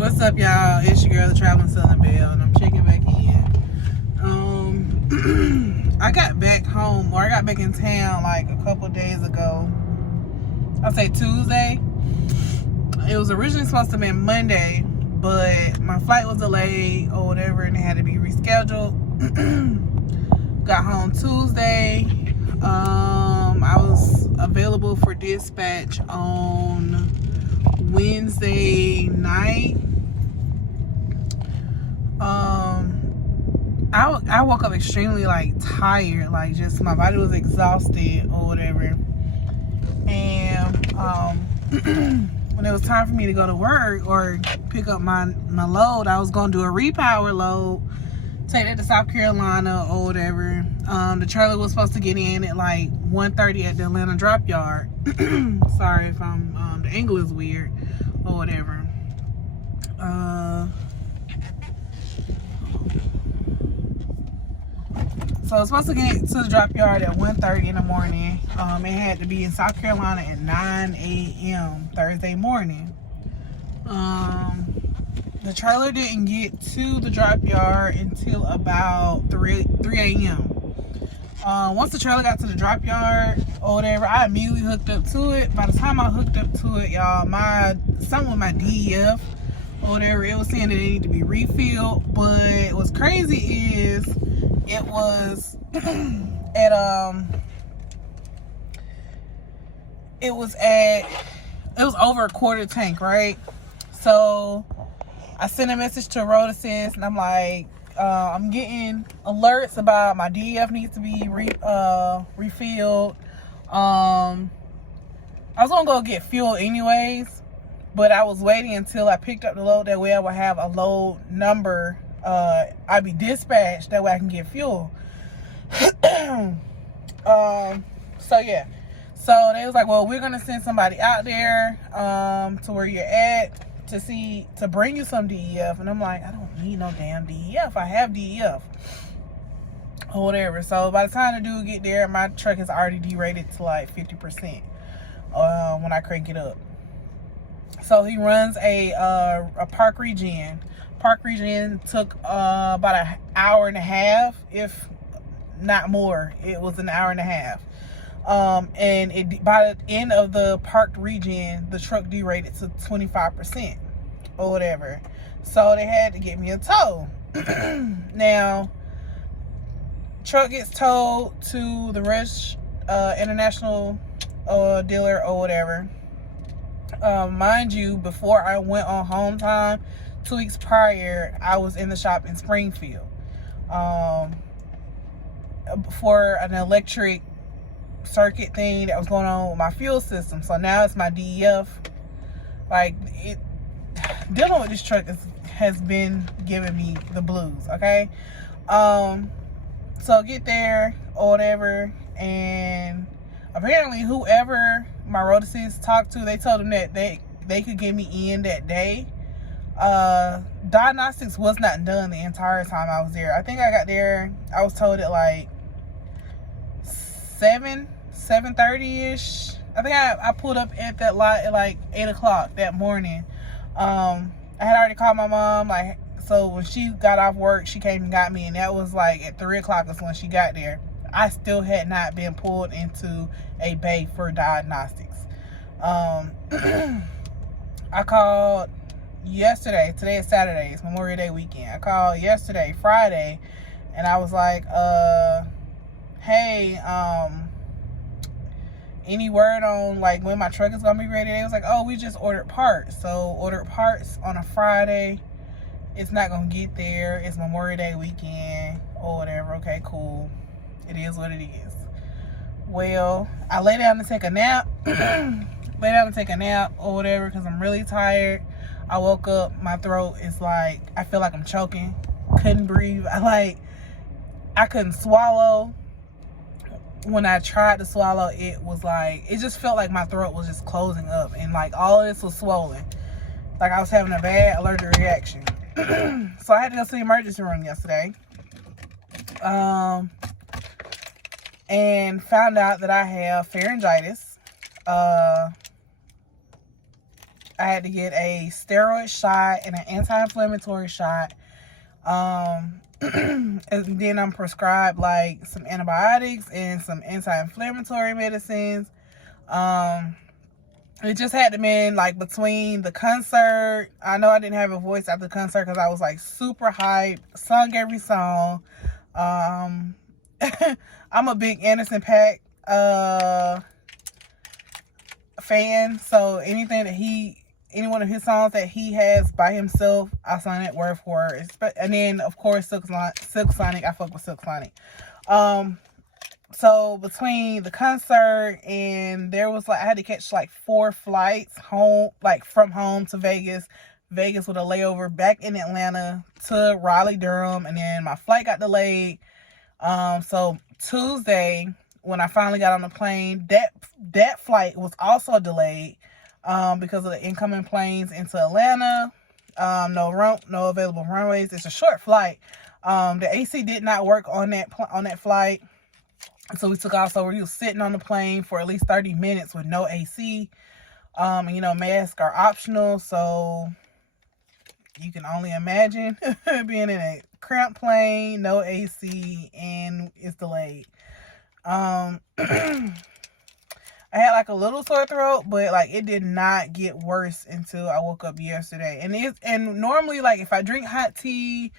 What's up, y'all? It's your girl, the traveling Southern Belle, and I'm checking back in. I got back home, or I got back in town like a couple days ago. I'll say Tuesday. It was originally supposed to be Monday, but my flight was delayed or whatever, and it had to be rescheduled. Got home Tuesday. I was available for dispatch on Wednesday night. I woke up extremely tired, just my body was exhausted or whatever. And when it was time for me to go to work or pick up my load, I was gonna do a repower load, take that to South Carolina or whatever. The trailer was supposed to get in at 1:30 at the Atlanta drop yard. Sorry if I'm the angle is weird or whatever. So I was supposed to get to the drop yard at 1:30 in the morning. It had to be in South Carolina at 9 a.m. Thursday morning. The trailer didn't get to the drop yard until about 3 a.m. Once the trailer got to the drop yard or whatever, I immediately hooked up to it. By the time I hooked up to it, y'all, something with my DEF or whatever, it was saying that it needed to be refilled. But what's crazy is it was it was over a quarter tank, right? So I sent a message to Road Assist, and I'm like, I'm getting alerts about my DEF needs to be refilled. I was gonna go get fuel anyways, but I was waiting until I picked up the load. That way I would have a load number. I'd be dispatched. That way I can get fuel. So yeah. So they was like, well, we're gonna send somebody out there to where you're at to bring you some DEF. And I'm like, I don't need no damn DEF. I have DEF or whatever. So by the time the dude get there, my truck is already derated to 50% when I crank it up. So he runs a park regen. Park regen took about an hour and a half, if not more. It was an hour and a half. And by the end of the parked regen, the truck derated to 25% or whatever. So they had to get me a tow. Now, truck gets towed to the Rush International dealer or whatever. Mind you, before I went on home time, 2 weeks prior, I was in the shop in Springfield for an electric circuit thing that was going on with my fuel system. So now it's my DEF. Dealing with this truck has been giving me the blues. Okay. So get there or whatever, and apparently whoever my road assist talked to, they told them that they could get me in that day. Diagnostics was not done the entire time I was there. I think I got there, I was told at 7:30ish. I think I pulled up at that lot at 8 o'clock that morning. I had already called my mom, so when she got off work, she came and got me, and that was at 3 o'clock is when she got there. I still had not been pulled into a bay for diagnostics. I called yesterday. Today is Saturday. It's Memorial Day weekend. I called yesterday, Friday, and I was like, hey, any word on when my truck is gonna be ready? They was like, oh, we just ordered parts. So ordered parts on a Friday. It's not gonna get there. It's Memorial Day weekend or whatever. Okay, cool. It is what it is. Well, I lay down to take a nap. Or whatever, because I'm really tired. I woke up, my throat is I feel like I'm choking. Couldn't breathe. I couldn't swallow. When I tried to swallow, it was it just felt like my throat was just closing up, and all of this was swollen. I was having a bad allergic reaction. So I had to go to the emergency room yesterday. And found out that I have pharyngitis. I had to get a steroid shot and an anti-inflammatory shot. And then I'm prescribed like some antibiotics and some anti-inflammatory medicines. It just had to be like between the concert. I know I didn't have a voice at the concert because I was like super hyped, sung every song. I'm a big Anderson .Paak fan, so anything that any one of his songs that he has by himself, I sung it word for word. And then of course Silk Sonic, I fuck with Silk Sonic. So between the concert and there was like I had to catch like 4 flights home, like from home to Vegas with a layover back in Atlanta to Raleigh, Durham, and then my flight got delayed. So Tuesday when I finally got on the plane, that flight was also delayed because of the incoming planes into Atlanta. No available runways. It's a short flight. The AC did not work on that flight. So we took off. So we were sitting on the plane for at least 30 minutes with no AC. Masks are optional. So you can only imagine being in a cramped plane, no AC, and it's delayed. I had like a little sore throat, but like it did not get worse until I woke up yesterday. And normally like if I drink hot tea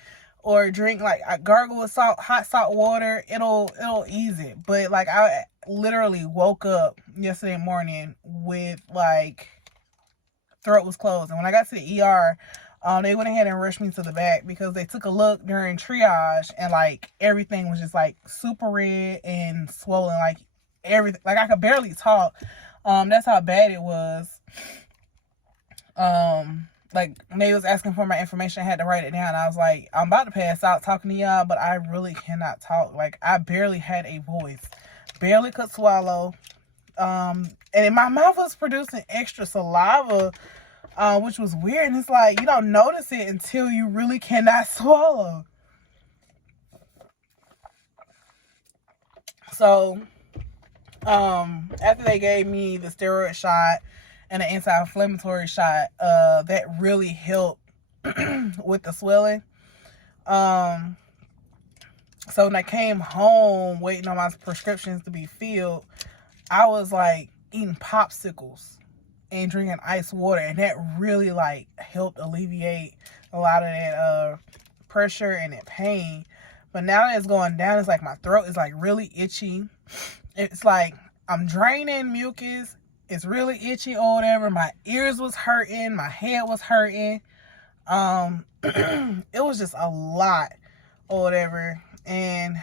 or drink like I gargle with hot salt water, it'll ease it. But like I literally woke up yesterday morning with like throat was closed, and when I got to the ER, they went ahead and rushed me to the back because they took a look during triage and like everything was just like super red and swollen, like everything, like I could barely talk. That's how bad it was. Like they was asking for my information, I had to write it down. I was like, I'm about to pass out talking to y'all, but I really cannot talk. Like I barely had a voice, barely could swallow. And my mouth was producing extra saliva, which was weird. And it's like you don't notice it until you really cannot swallow. So after they gave me the steroid shot and the anti-inflammatory shot, that really helped with the swelling. So when I came home waiting on my prescriptions to be filled, I was like eating popsicles and drinking ice water, and that really like helped alleviate a lot of that pressure and that pain. But now that it's going down, it's like my throat is like really itchy. It's like I'm draining mucus. It's really itchy or whatever. My ears was hurting. My head was hurting. It was just a lot or whatever. And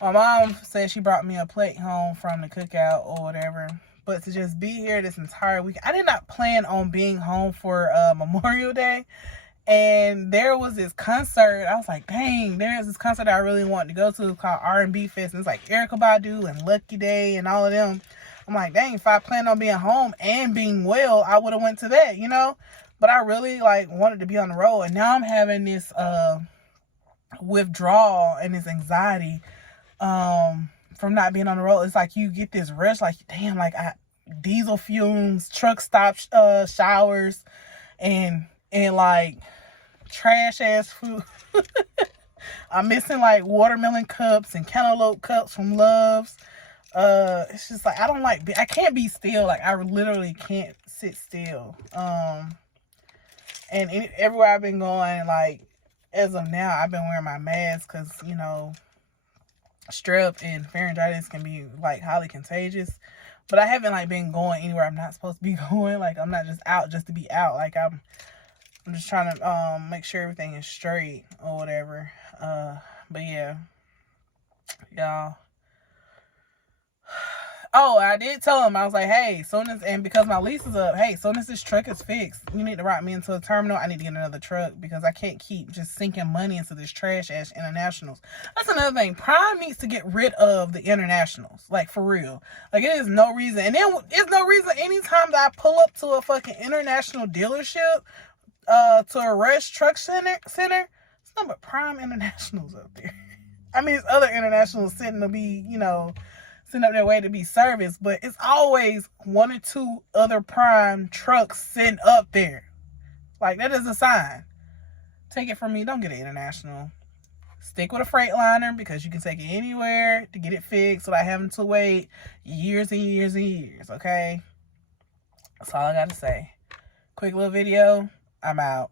my mom said she brought me a plate home from the cookout or whatever. But to just be here this entire week, I did not plan on being home for Memorial Day. And there was this concert. I was like, dang, there's this concert I really wanted to go to called R&B Fest. And it's like Erykah Badu and Lucky Day and all of them. I'm like, dang, if I planned on being home and being well, I would have went to that, But I really like wanted to be on the road. And now I'm having this withdrawal and this anxiety from not being on the road. It's like you get this rush, like, damn, like diesel fumes, truck stops, showers, and like trash ass food. I'm missing like watermelon cups and cantaloupe cups from Love's. It's just like I can't be still. Like I literally can't sit still. And everywhere I've been going, like as of now, I've been wearing my mask because strep and pharyngitis can be like highly contagious. But I haven't like been going anywhere I'm not supposed to be going. Like I'm not just out just to be out. Like I'm just trying to make sure everything is straight or whatever. But yeah, y'all. Oh, I did tell him, I was like, hey, because my lease is up, hey, soon as this truck is fixed, you need to route me into a terminal. I need to get another truck because I can't keep just sinking money into this trash ass internationals. That's another thing. Prime needs to get rid of the internationals, like for real. Like it is no reason. And then it's no reason anytime that I pull up to a fucking international dealership, to a Rush Truck Center, it's nothing but Prime internationals up there. I mean, it's other internationals sitting to be, sitting up there waiting to be serviced, but it's always 1 or 2 other prime trucks sitting up there. Like, that is a sign. Take it from me, don't get an international. Stick with a Freightliner because you can take it anywhere to get it fixed without having to wait years and years and years, okay? That's all I got to say. Quick little video. I'm out.